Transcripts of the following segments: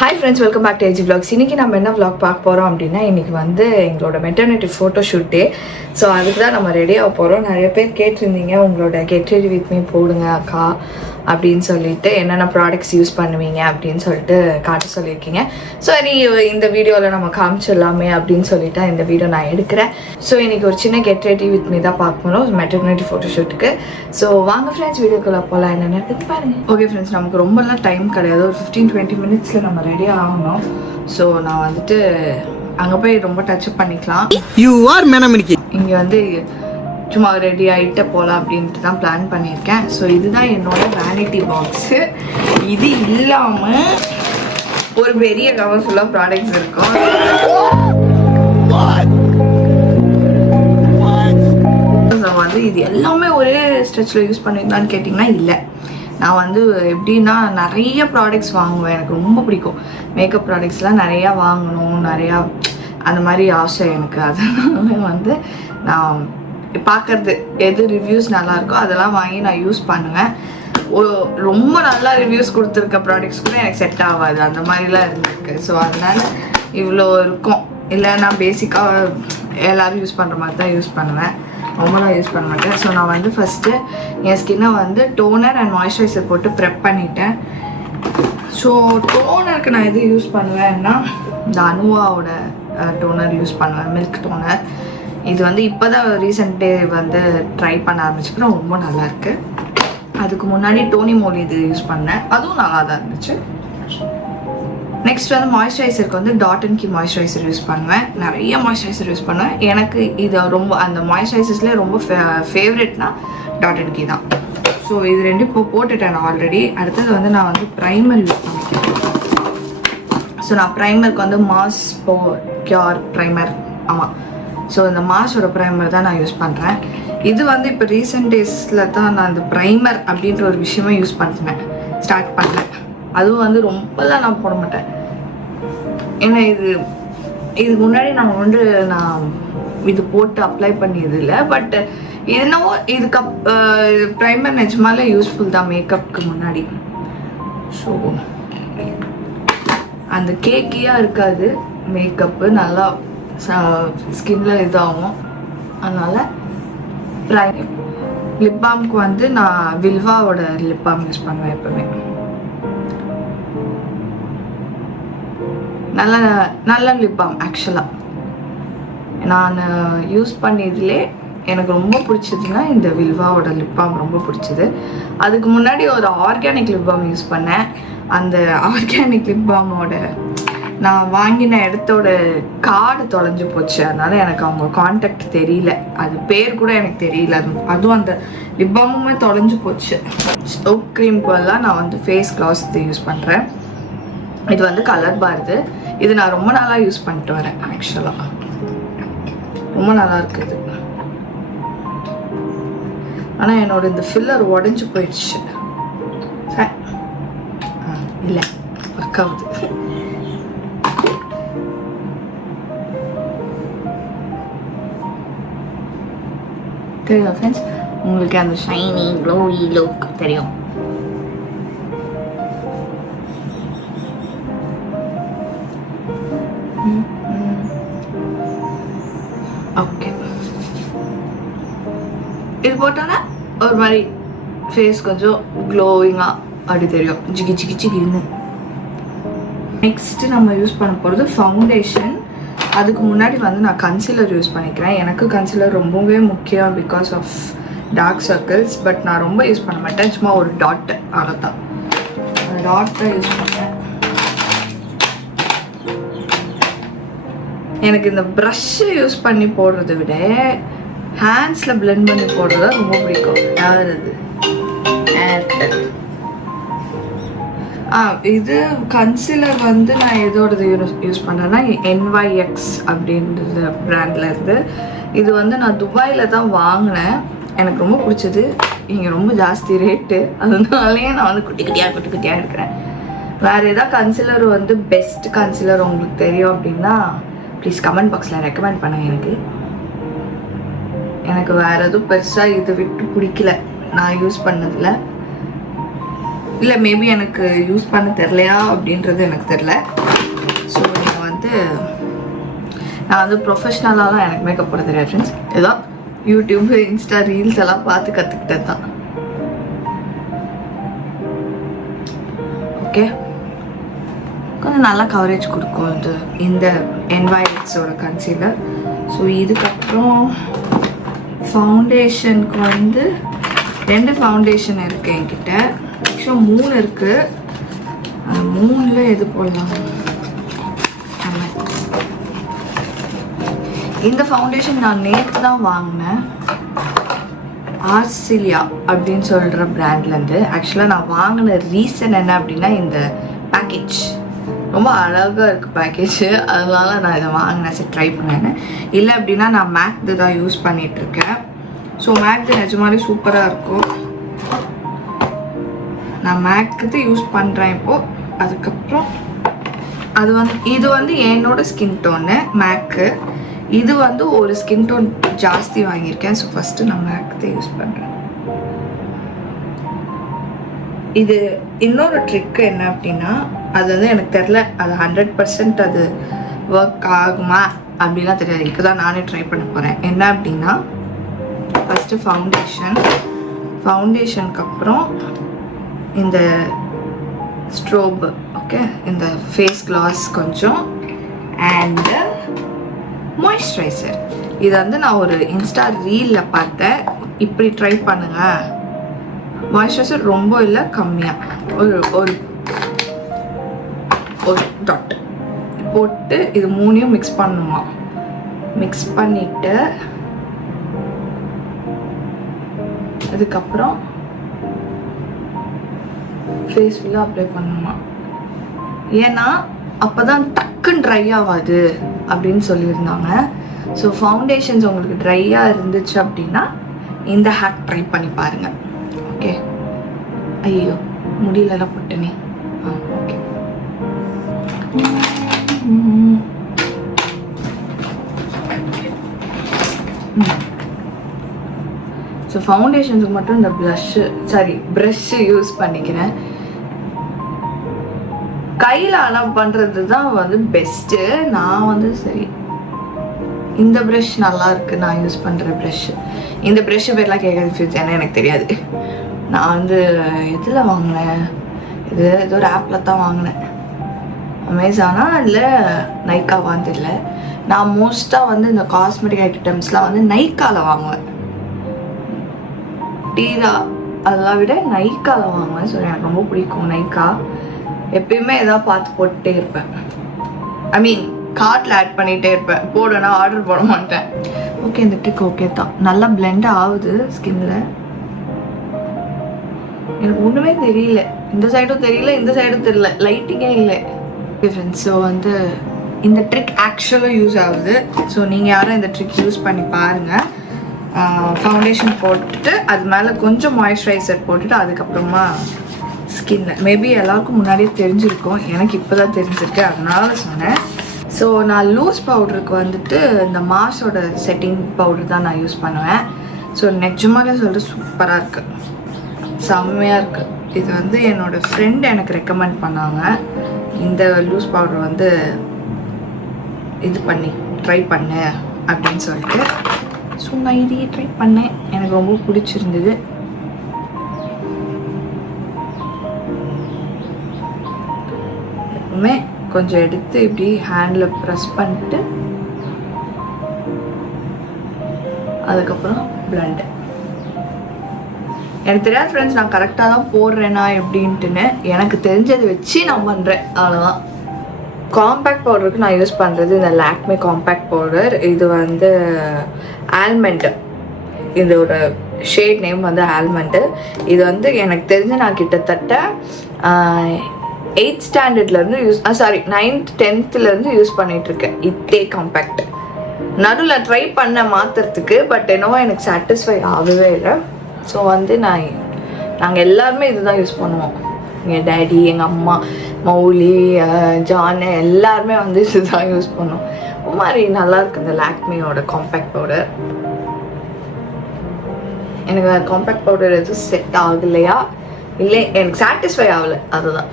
Hi friends, welcome back to AG Vlogs. இன்னைக்கு நம்ம என்ன vlog பார்க்க போறோம் அப்படின்னா இன்னைக்கு வந்து எங்களோட மெட்டர்னிட்டி ஃபோட்டோ ஷூட்டே. ஸோ அதுக்கு தான் நம்ம ரெடியாக போகிறோம். நிறைய பேர் கேட்டிருந்தீங்க உங்களோட கெட் ரெடி வித் மீ போடுங்க அக்கா அப்படின்னு சொல்லிட்டு என்னென்ன ப்ராடக்ட்ஸ் யூஸ் பண்ணுவீங்க அப்படின்னு சொல்லிட்டு காட்ட சொல்லியிருக்கீங்க. ஸோ இந்த வீடியோவில் நம்ம காமிச்சிடலாமே அப்படின்னு சொல்லிட்டு இந்த வீடியோ நான் எடுக்கிறேன். ஸோ இன்னைக்கு ஒரு சின்ன கெட் ரெடி வித் மீ தான் பார்க்க போகிறோம் மெட்டர்னிட்டி ஃபோட்டோ ஷூட்டுக்கு. ஸோ வாங்க ஃப்ரெண்ட்ஸ் வீடியோக்குள்ளே போகலாம், என்னென்ன இருக்குது பாருங்கள். ஓகே ஃப்ரெண்ட்ஸ், நமக்கு ரொம்பலாம் டைம் கிடையாது, ஒரு 15-20 மினிட்ஸில் நம்ம ரெடி ஆகணும். ஸோ நான் வந்துட்டு அங்கே போய் ரொம்ப டச்சப் பண்ணிக்கலாம். இங்கே வந்து சும்மா ரெடி ஆகிட்டு போகலாம் அப்படின்ட்டு தான் பிளான் பண்ணியிருக்கேன். ஸோ இதுதான் என்னோட வேனிட்டி பாக்ஸு. இது இல்லாமல் ஒரு பெரிய கவர் ஃபுல்லாக ப்ராடக்ட்ஸ் இருக்கும். வந்து இது எல்லாமே ஒரே ஸ்ட்ரெச்சில் யூஸ் பண்ணியிருந்தான்னு கேட்டிங்கன்னா இல்லை. நான் வந்து எப்படின்னா நிறைய ப்ராடக்ட்ஸ் வாங்குவேன், எனக்கு ரொம்ப பிடிக்கும் மேக்கப் ப்ராடக்ட்ஸ்லாம் நிறையா வாங்கணும், நிறையா அந்த மாதிரி ஆசை எனக்கு. அதனால வந்து நான் பார்க்குறது எது ரிவ்யூஸ் நல்லாயிருக்கோ அதெல்லாம் வாங்கி நான் யூஸ் பண்ணுவேன். ரொம்ப நல்லா ரிவ்யூஸ் கொடுத்துருக்க ப்ராடக்ட்ஸ் கூட எனக்கு செட் ஆகாது, அந்த மாதிரிலாம் இருந்திருக்கு. ஸோ அதனால் இவ்வளோ இருக்கும். இல்லை நான் பேசிக்காக எல்லோரும் யூஸ் பண்ணுற மாதிரி தான் யூஸ் பண்ணுவேன், ரொம்பலாம் யூஸ் பண்ண மாட்டேன். ஸோ நான் வந்து ஃபஸ்ட்டு என் ஸ்கின்னை வந்து டோனர் அண்ட் மாய்ஸ்சரைசர் போட்டு ப்ரெப் பண்ணிட்டேன். ஸோ டோனருக்கு நான் எது யூஸ் பண்ணுவேன்னா இந்த அனுவாவோட டோனர் யூஸ் பண்ணுவேன், மில்க் டோனர். இது வந்து இப்போ தான் ரீசெண்ட் டே வந்து ட்ரை பண்ண ஆரம்பிச்சுக்கிறேன், ரொம்ப நல்லாயிருக்கு. அதுக்கு முன்னாடி டோனி மோலி இது யூஸ் பண்ணேன், அதுவும் நல்லா தான் இருந்துச்சு. நெக்ஸ்ட் வந்து மாய்ஸ்சரைசருக்கு வந்து dot and Ki moisturiser use பண்ணுவேன், நிறைய மாய்ஸ்சரைசர் யூஸ் பண்ணுவேன். எனக்கு இது ரொம்ப அந்த மாய்ஸ்சரைசர்ஸ்லேயே ரொம்ப ஃபேவரெட்னா டாட் அண்ட் கி தான். ஸோ இது ரெண்டு இப்போ போட்டுட்டேன் நான் ஆல்ரெடி. அடுத்தது வந்து நான் வந்து ப்ரைமர் யூஸ் பண்ணிக்கிறேன். ஸோ நான் ப்ரைமருக்கு வந்து மாஸ் கியூர் ப்ரைமர், ஆமாம். ஸோ இந்த மாஸோட ப்ரைமர் தான் நான் யூஸ் பண்ணுறேன். இது வந்து இப்போ ரீசெண்ட் டேஸில் தான் நான் இந்த ப்ரைமர் அப்படின்ற ஒரு விஷயமா யூஸ் பண்ணுறேன், ஸ்டார்ட் பண்ணேன். அதுவும் வந்து ரொம்பலாம் நான் போட மாட்டேன், ஏன்னா இதுக்கு முன்னாடி நான் இது போட்டு அப்ளை பண்ணியது இல்லை. பட் என்னவோ இதுக்கு ப்ரைமர் நிஜமாலே யூஸ்ஃபுல் தான் மேக்கப்புக்கு முன்னாடி. ஸோ அந்த கேக்கியாக இருக்காது மேக்கப்பு, நல்லா ஸ்கின்ல இதாகும். அதனால் லிப் பாம்க்கு வந்து நான் வில்வாவோட லிப் பாம் யூஸ் பண்ணுவேன் எப்போவுமே. நல்ல லிப் பாம். ஆக்சுவலாக நான் யூஸ் பண்ணியதுலே எனக்கு ரொம்ப பிடிச்சதுன்னா இந்த வில்வாவோட லிப் பாம் ரொம்ப பிடிச்சது. அதுக்கு முன்னாடி ஒரு ஆர்கானிக் லிப் பாம் யூஸ் பண்ணேன். அந்த ஆர்கானிக் லிப் பாமோட நான் வாங்கின இடத்தோட கார்டு தொலைஞ்சு போச்சு, அதனால் எனக்கு அவங்க கான்டாக்ட் தெரியல, அது பேர் கூட எனக்கு தெரியல. அதுவும் அந்த லிப் பாமுமே தொலைஞ்சு போச்சு. ஸ்டோக் க்ரீம்க்குலாம் நான் வந்து ஃபேஸ் க்ளாஸ் இது யூஸ் பண்ணுறேன். இது வந்து கலர் பாருது. இது நான் ரொம்ப நாளாக யூஸ் பண்ணிட்டு வரேன். ஆக்சுவலாக ரொம்ப நல்லா இருக்குது. ஆனால் என்னோட இந்த ஃபில்லர் உடஞ்சி போயிடுச்சு. இல்லை ஒர்க் ஆகுது. தெரியும் ஃப்ரெண்ட்ஸ், உங்களுக்கு அந்த ஷைனி க்ளோவி லுக் தெரியும். ஓகே, இது போட்டோன்னா ஒரு மாதிரி ஃபேஸ் கொஞ்சம் க்ளோவிங்காக அப்படி தெரியும், ஜிகி ஜிகி ஜிகின்னு. நெக்ஸ்ட்டு நம்ம யூஸ் பண்ண போகிறது ஃபவுண்டேஷன். அதுக்கு முன்னாடி வந்து நான் கன்சீலர் யூஸ் பண்ணிக்கிறேன். எனக்கு கன்சீலர் ரொம்பவே முக்கியம் because of dark circles. But நான் ரொம்ப யூஸ் பண்ண மாட்டேன், சும்மா ஒரு டாட், அவ்வளோதான். அந்த டாட் தான் யூஸ் பண்ணேன். எனக்கு இந்த ப்ரஷ்ஷு யூஸ் பண்ணி போடுறத விட ஹேண்ட்ஸில் பிளெண்ட் பண்ணி போடுறது தான் ரொம்ப பிடிக்கும். யார் அது? ஏர்டெல். இது கன்சீலர் வந்து நான் எதோடது யூஸ் பண்ணேன்னா NYX அப்படின்றது பிராண்ட்லேருந்து. இது வந்து நான் துபாயில் தான் வாங்கினேன், எனக்கு ரொம்ப பிடிச்சது. இங்கே ரொம்ப ஜாஸ்தி ரேட்டு, அதனாலேயே நான் வந்து குட்டி குட்டியாக எடுக்கிறேன். வேறு ஏதாவது கன்சீலர் வந்து பெஸ்ட் கன்சீலர் உங்களுக்கு தெரியும் அப்படின்னா ப்ளீஸ் கமெண்ட் பாக்ஸில் ரெக்கமெண்ட் பண்ணுங்க. எனக்கு வேறு எதுவும் பெருசாக இதை விட்டு பிடிக்கல நான் யூஸ் பண்ணதில். இல்லை மேபி எனக்கு யூஸ் பண்ண தெரிலையா அப்படின்றது எனக்கு தெரில. ஸோ நான் வந்து ப்ரொஃபஷ்னலாக தான் எனக்கு மேக்கப் போட தெரியாது ஃப்ரெண்ட்ஸ். ஏதோ யூடியூப், இன்ஸ்டா ரீல்ஸ் எல்லாம் பார்த்து கற்றுக்கிட்டது தான். ஓகே, கொஞ்சம் நல்லா கவரேஜ் கொடுக்கும் இந்த NYXோட கன்சீலர். ஸோ இதுக்கப்புறம் ஃபவுண்டேஷனுக்கு வந்து 2 ஃபவுண்டேஷன் இருக்குது என்கிட்ட. ஆக்சுவலாக 3 இருக்குது. 3ல் எது போடலாம்? இந்த ஃபவுண்டேஷன் நான் நேற்று தான் வாங்கினேன், ஆர்சிலியா அப்படின்னு சொல்கிற பிராண்ட்லேருந்து. ஆக்சுவலாக நான் வாங்கின ரீசன் என்ன அப்படின்னா, இந்த பேக்கேஜ் ரொம்ப அழகாக இருக்குது பேக்கேஜ், அதனால நான் இதை வாங்கினேன். சரி ட்ரை பண்ணேன்னு. இல்லை அப்படின்னா நான் மேக்து தான் யூஸ் பண்ணிகிட்ருக்கேன். ஸோ மேக்து நிஜமாலே சூப்பராக இருக்கும். நான் மேக்து யூஸ் பண்ணுறேன் இப்போது. அதுக்கப்புறம் இது வந்து என்னோட ஸ்கின் டோனு மேக்கு. இது வந்து ஒரு ஸ்கின் டோன் ஜாஸ்தி வாங்கியிருக்கேன். ஸோ ஃபஸ்ட்டு நான் மேக்து யூஸ் பண்ணுறேன். இது இன்னொரு ட்ரிக்கு என்ன அப்படின்னா, அது வந்து எனக்கு தெரில, அது 100% அது ஒர்க் ஆகுமா அப்படின்லாம் தெரியாது. இப்போ தான் நானே ட்ரை பண்ண போகிறேன். என்ன அப்படின்னா, ஃபஸ்ட்டு ஃபவுண்டேஷனுக்கு அப்புறம் இந்த ஸ்ட்ரோப், ஓகே, இந்த ஃபேஸ் கிளாஸ் கொஞ்சம், அண்டு மாய்ஸ்சரைசர். இது வந்து நான் ஒரு இன்ஸ்டா ரீலில் பார்த்தேன், இப்படி ட்ரை பண்ணுங்க. மாய்ஸ்சரைசர் ரொம்ப இல்லை, கம்மியாக ஒரு டாட் போட்டு இது 3யும் மிக்ஸ் பண்ணுமா. மிக்ஸ் பண்ணிவிட்டு அதுக்கப்புறம் ஃபேஸ் ஃபுல்லாக அப்ளை பண்ணணுமா. ஏன்னா அப்போ தான் டக்குன்னு ட்ரை ஆகாது அப்படின்னு சொல்லியிருந்தாங்க. ஸோ ஃபவுண்டேஷன்ஸ் உங்களுக்கு ட்ரையாக இருந்துச்சு அப்படின்னா இந்த ஹேக் ட்ரை பண்ணி பாருங்கள். ஓகே, ஐயோ முடியலலாம் போட்டேனே. ஓகே, ஸோ ஃபவுண்டேஷனுக்கு மட்டும் இந்த ப்ரஷ்ஷு யூஸ் பண்ணிக்கிறேன். கையில் ஆனால் பண்ணுறது தான் வந்து பெஸ்ட்டு. நான் வந்து சரி இந்த ப்ரஷ் நல்லா இருக்குது, நான் யூஸ் பண்ணுற ப்ரஷ்ஷு. இந்த ப்ரஷ்ஷு பேர்லாம் கேட்காது ஃபியூஸ், ஏன்னா எனக்கு தெரியாது. நான் வந்து எதில் வாங்கினேன், இது ஏதோ ஒரு ஆப்பில் தான் வாங்கினேன். அமேசானா இல்லை நைக்காவான்னு தெரியல. நான் மோஸ்ட்டாக வந்து இந்த காஸ்மெட்டிக் ஐட்டம்ஸ்லாம் வந்து நைக்காவில் வாங்குவேன். டீரா அதெல்லாம் விட நைக்காவில் வாங்குவேன். ஸோ எனக்கு ரொம்ப பிடிக்கும் நைக்கா. எப்பயுமே எதாவது பார்த்து போட்டுகிட்டே இருப்பேன். ஐ மீன் கார்ட்டில் ஆட் பண்ணிகிட்டே இருப்பேன், போடனா ஆர்டர் போட மாட்டேன். ஓகே, இந்த ட்ரிக் ஓகே தான், நல்லா பிளெண்ட் ஆகுது ஸ்கின்ல. எனக்கு ஒன்றுமே தெரியல, இந்த சைடும் தெரியல, இந்த சைடும் தெரியல, லைட்டிங்கே இல்லை ஃப்ரெண்ட்ஸ். ஸோ வந்து இந்த ட்ரிக் ஆக்சுவலாக யூஸ் ஆகுது. ஸோ நீங்கள் யாரும் இந்த ட்ரிக் யூஸ் பண்ணி பாருங்கள். ஃபவுண்டேஷன் போட்டுட்டு அது மேலே கொஞ்சம் மாய்ஸ்சரைசர் போட்டுட்டு அதுக்கப்புறமா ஸ்கின்ல மேபி எல்லாருக்கும் முன்னாடியே தெரிஞ்சிருக்கும், எனக்கு இப்போ தான் தெரிஞ்சிருக்கு, அதனால சொன்னேன். ஸோ நான் லூஸ் பவுடருக்கு வந்துட்டு இந்த மாஸோட செட்டிங் பவுடர் தான் நான் யூஸ் பண்ணுவேன். ஸோ நிஜமாலே சொல்லிட்டு சூப்பராக இருக்குது, செம்மையாக இருக்குது. இது வந்து என்னோடய ஃப்ரெண்ட் எனக்கு ரெக்கமெண்ட் பண்ணாங்க. இந்த லூஸ் பவுடர் வந்து இது பண்ணி ட்ரை பண்ணு அப்படின்னு சொல்லிட்டு. ஸோ நான் இதையே ட்ரை பண்ணேன், எனக்கு ரொம்ப பிடிச்சிருந்தது. எப்பவுமே கொஞ்சம் எடுத்து இப்படி ஹேண்டில் ப்ரெஸ் பண்ணிட்டு அதுக்கப்புறம் பிளெண்ட். எனக்கு தெரியாது ஃப்ரெண்ட்ஸ், நான் கரெக்டாக தான் போடுறேன்னா எப்படின்ட்டுன்னு. எனக்கு தெரிஞ்சதை வச்சு நான் பண்ணுறேன், அவ்வளோதான். காம்பேக்ட் பவுடருக்கு நான் யூஸ் பண்ணுறது இந்த லாக்மே காம்பேக்ட் பவுடர். இது வந்து ஆல்மண்டு, இதோட ஷேட் நேம் வந்து ஆல்மண்டு. இது வந்து எனக்கு தெரிஞ்சு நான் கிட்டத்தட்ட 8th ஸ்டாண்டர்ட்லேருந்து 9th 10thலேருந்து யூஸ் பண்ணிகிட்ருக்கேன் இதே காம்பேக்ட். நடுவில் ட்ரை பண்ண மாற்றுறதுக்கு, பட் என்னவோ எனக்கு சாட்டிஸ்ஃபை ஆகவே இல்லை. ஸோ வந்து நாங்கள் எல்லாருமே இது தான் யூஸ் பண்ணுவோம். எங்கள் டேடி, எங்கள் அம்மா, மௌலி, ஜானு எல்லாருமே வந்து இது தான் யூஸ் பண்ணுவோம். ஒரு மாதிரி நல்லாயிருக்கு இந்த லாக்மியோட காம்பேக்ட் பவுடர். எனக்கு காம்பேக்ட் பவுடர் எதுவும் செட் ஆகலையா இல்லை எனக்கு சாட்டிஸ்ஃபை ஆகலை, அதுதான்.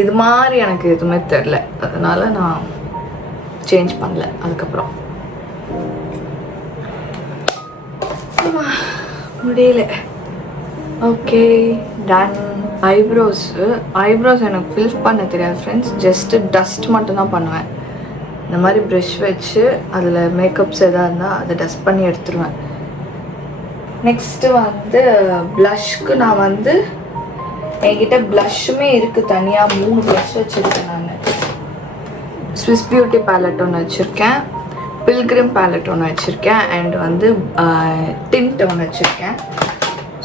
இது மாதிரி எனக்கு எதுவுமே தெரில, அதனால நான் சேஞ்ச் பண்ணல. அதுக்கப்புறம் முடியல. Okay done. ஐப்ரோஸ் எனக்கு ஃபில் பண்ண தெரியாது ஃப்ரெண்ட்ஸ். ஜஸ்ட்டு டஸ்ட் மட்டும்தான் பண்ணுவேன். இந்த மாதிரி ப்ரஷ் வச்சு அதில் மேக்கப்ஸ் எதாக இருந்தால் அதை டஸ்ட் பண்ணி எடுத்துருவேன். நெக்ஸ்ட்டு வந்து ப்ளஷ்க்கு நான் வந்து என்கிட்ட ப்ளஷ்ஷுமே இருக்குது தனியாக. 3 ப்ளஷ் வச்சுருக்கேன் நான். ஸ்விஸ் பியூட்டி பேலட் ஒன்று வச்சுருக்கேன், பில்கிரிம் பேலட் ஒன்று வச்சுருக்கேன், அண்ட் வந்து டிண்ட் ஒன்று வச்சுருக்கேன்.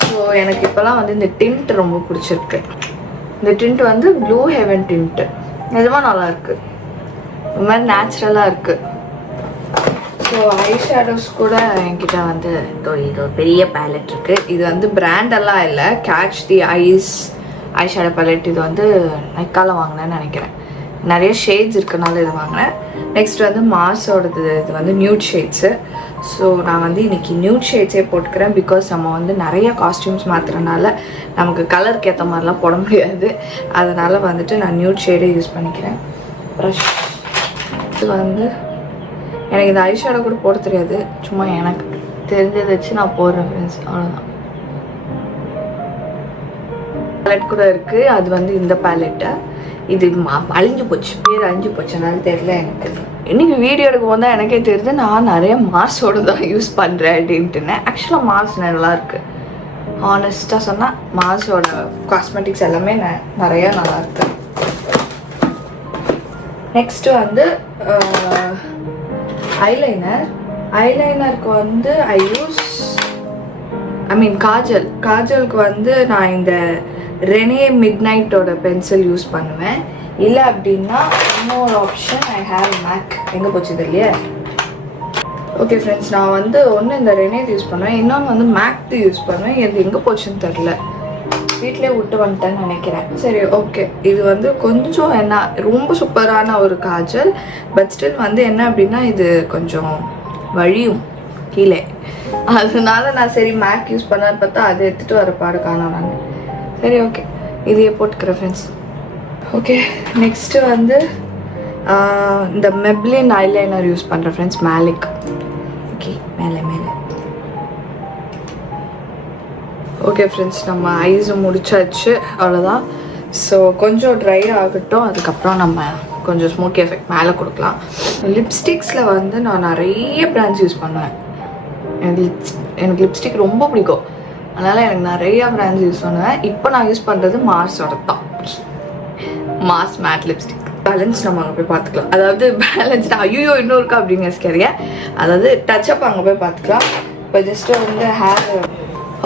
ஸோ எனக்கு இப்போலாம் வந்து இந்த டிண்ட் ரொம்ப பிடிச்சிருக்கு. இந்த டிண்ட் வந்து ப்ளூ ஹெவன் டிண்ட்டு. நிஜமாக நல்லாயிருக்கு, இந்த மாதிரி நேச்சுரலாக இருக்குது. ஸோ ஐ ஷேடோஸ் கூட என்கிட்ட வந்து இது பெரிய பேலட் இருக்குது. இது வந்து பிராண்டெல்லாம் இல்லை, கேட்ச் தி ஐஸ் ஐ ஷேடோ பேலட். இது வந்து நைக்கால வாங்கினேன்னு நினைக்கிறேன். நிறைய ஷேட்ஸ் இருக்கனால இது வாங்கினேன். நெக்ஸ்ட் வந்து மார்ஸோடது, இது வந்து நியூட் ஷேட்ஸு. ஸோ நான் வந்து இன்றைக்கி நியூட் ஷேட்ஸே போட்டுக்கிறேன். பிகாஸ் நம்ம வந்து நிறைய காஸ்டியூம்ஸ் மாற்றுறதுனால நமக்கு கலருக்கு ஏற்ற மாதிரிலாம் போட முடியாது. அதனால் வந்துட்டு நான் நியூட் ஷேடே யூஸ் பண்ணிக்கிறேன். ப்ரஷ் இது வந்து எனக்கு இந்த ஐ ஷேடோ கூட போட தெரியாது, சும்மா எனக்கு தெரிஞ்சதை வச்சு நான் போடுறேன் ஃப்ரெண்ட்ஸ், அவ்வளோதான். பேலட் கூட இருக்குது, அது வந்து இந்த பேலெட்டு. இது அழிஞ்சு போச்சு, பேர் அழிஞ்சு போச்சு, அதனால தெரியல எனக்கு. இன்றைக்கி வீடியோ எடுக்க போது தான் எனக்கே தெரியுது நான் நிறைய மார்ஸோடு தான் யூஸ் பண்ணுறேன் அப்படின்ட்டுன்னு. ஆக்சுவலாக மார்ஸ் நல்லாயிருக்கு. ஹானஸ்ட்டாக சொன்னால் மார்ஸோட காஸ்மெட்டிக்ஸ் எல்லாமே நிறையா நல்லாயிருக்கு. நெக்ஸ்ட்டு வந்து ஐலைனருக்கு வந்து காஜலுக்கு வந்து நான் இந்த ரெனே மிட் நைட்டோட பென்சில் யூஸ் பண்ணுவேன். இல்லை அப்படின்னா இன்னொரு ஆப்ஷன் ஐ ஹேவ் மேக். எங்கே போச்சு இல்லையே. ஓகே ஃப்ரெண்ட்ஸ், நான் வந்து ஒன்று இந்த ரெனேது யூஸ் பண்ணுவேன், இன்னொன்று வந்து மேக்து யூஸ் பண்ணுவேன். இது எங்கே போச்சுன்னு தெரில, வீட்டிலே விட்டு வந்துட்டேன்னு நினைக்கிறேன். சரி ஓகே, இது வந்து கொஞ்சம் என்ன ரொம்ப சூப்பரான ஒரு காஜல். பட் ஸ்டில் வந்து என்ன அப்படின்னா இது கொஞ்சம் வழியும் கீழே. அதனால நான் சரி மேக் யூஸ் பண்ணான்னு பார்த்தா அதை எடுத்துகிட்டு வர பாடு காணோம் நான். சரி ஓகே, இதையே போட்டுக்கிறேன் ஃப்ரெண்ட்ஸ். ஓகே நெக்ஸ்ட்டு வந்து இந்த மெப்ளின் ஐலைனர் யூஸ் பண்ணுறேன் ஃப்ரெண்ட்ஸ், மேலிக். ஓகே மேலே ஓகே ஃப்ரெண்ட்ஸ், நம்ம ஐஸும் முடிச்சாச்சு, அவ்வளோதான். ஸோ கொஞ்சம் ட்ரை ஆகட்டும், அதுக்கப்புறம் நம்ம கொஞ்சம் ஸ்மோக்கி எஃபெக்ட் மேலே கொடுக்கலாம். லிப்ஸ்டிக்ஸில் வந்து நான் நிறைய பிராண்ட்ஸ் யூஸ் பண்ணுவேன். எனக்கு லிப்ஸ்டிக் ரொம்ப பிடிக்கும், அதனால் எனக்கு நிறையா பிராண்ட்ஸ் யூஸ் பண்ணுவேன். இப்போ நான் யூஸ் பண்ணுறது மார்ஸோட தான், மார்ஸ் மேட் லிப்ஸ்டிக். பேலன்ஸ் நம்ம அங்கே போய் பார்த்துக்கலாம். அதாவது பேலன்ஸ்டு ஐயோ இன்னும் இருக்கா அப்படின்னு யோசிக்காதீங்க. அதாவது டச்சப் அங்கே போய் பார்த்துக்கலாம். இப்போ ஜஸ்ட்டு வந்து ஹேர்.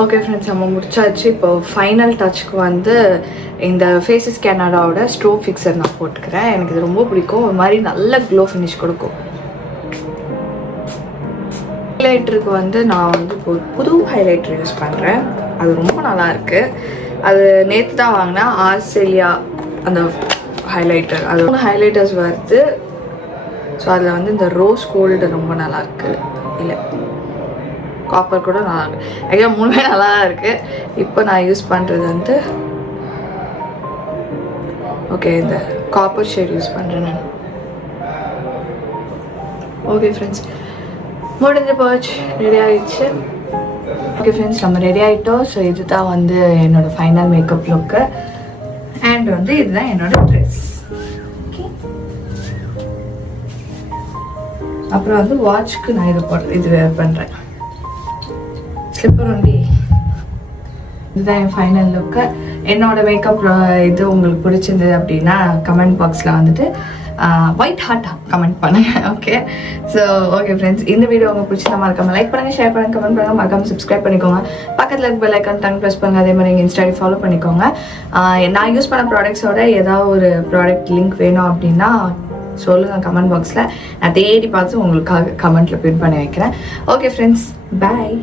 ஓகே ஃப்ரெண்ட்ஸ், நம்ம முடிச்சாச்சு. இப்போ ஃபைனல் டச்சுக்கு வந்து இந்த ஃபேஸஸ் கேனடாவோட ஸ்ட்ரோ ஃபிக்ஸர் நான் போட்டுக்கிறேன். எனக்கு இது ரொம்ப பிடிக்கும், ஒரு மாதிரி நல்ல க்ளோ ஃபினிஷ் கொடுக்கும். ஹைலைட்டருக்கு வந்து நான் வந்து இப்போ புது ஹைலைட்டர் யூஸ் பண்ணுறேன், அது ரொம்ப நல்லாயிருக்கு. அது நேற்று தான் வாங்கினேன், ஆர்செலியா அந்த ஹைலைட்டர். அது ஹைலைட்டர்ஸ் வருது. ஸோ அதில் வந்து இந்த ரோஸ் கோல்டு ரொம்ப நல்லாயிருக்கு, இல்லை காப்பர் கூட நல்லாயிருக்கு. ஆக்சுவலாக 3மே நல்லா தான் இருக்குது. இப்போ நான் யூஸ் பண்ணுறது வந்து ஓகே இந்த காப்பர் ஷேட் யூஸ் பண்ணுறேன் நான். ஓகே ஃப்ரெண்ட்ஸ், முடிஞ்சு போச்சு, ரெடி ஆகிடுச்சு. ஓகே ஃப்ரெண்ட்ஸ், நம்ம ரெடி ஆகிட்டோம். ஸோ இதுதான் வந்து என்னோடய ஃபைனல் மேக்கப் லுக்கு. அண்ட் வந்து இதுதான் என்னோடய ட்ரெஸ். ஓகே, அப்புறம் வந்து வாட்ச்க்கு நான் இது வேர் பண்ணுறேன், ஸ்லிப்பர் ஒன்லி. இதுதான் என் ஃபைனல் லுக்கு. என்னோடய மேக்கப் இது உங்களுக்கு பிடிச்சிருந்தது அப்படின்னா கமெண்ட் பாக்ஸில் வந்துட்டு ஒயிட் ஹார்ட்டாக கமெண்ட் பண்ணுங்கள். ஓகே, ஸோ ஓகே ஃப்ரெண்ட்ஸ், இந்த வீடியோ உங்களுக்கு பிடிச்சிருந்தா மறக்காமல் லைக் பண்ணுங்கள், ஷேர் பண்ணுங்கள், கமெண்ட் பண்ணுங்கள், மறக்காமல் சப்ஸ்கிரைப் பண்ணிக்கோங்க. பக்கத்தில் இருக்க பெல் ஐக்கான் டங் ப்ரெஸ் பண்ணுங்கள். அதே மாதிரி எங்கள் இன்ஸ்டாடி ஃபாலோ பண்ணிக்கோங்க. நான் யூஸ் பண்ண ப்ராடக்ட்ஸோட ஏதாவது ஒரு ப்ராடக்ட் லிங்க் வேணும் அப்படின்னா சொல்லுங்கள் கமெண்ட் பாக்ஸில். நான் தேடி பார்த்து உங்களுக்காக கமெண்ட்டில் பின் பண்ணி வைக்கிறேன். ஓகே ஃப்ரெண்ட்ஸ், பாய்.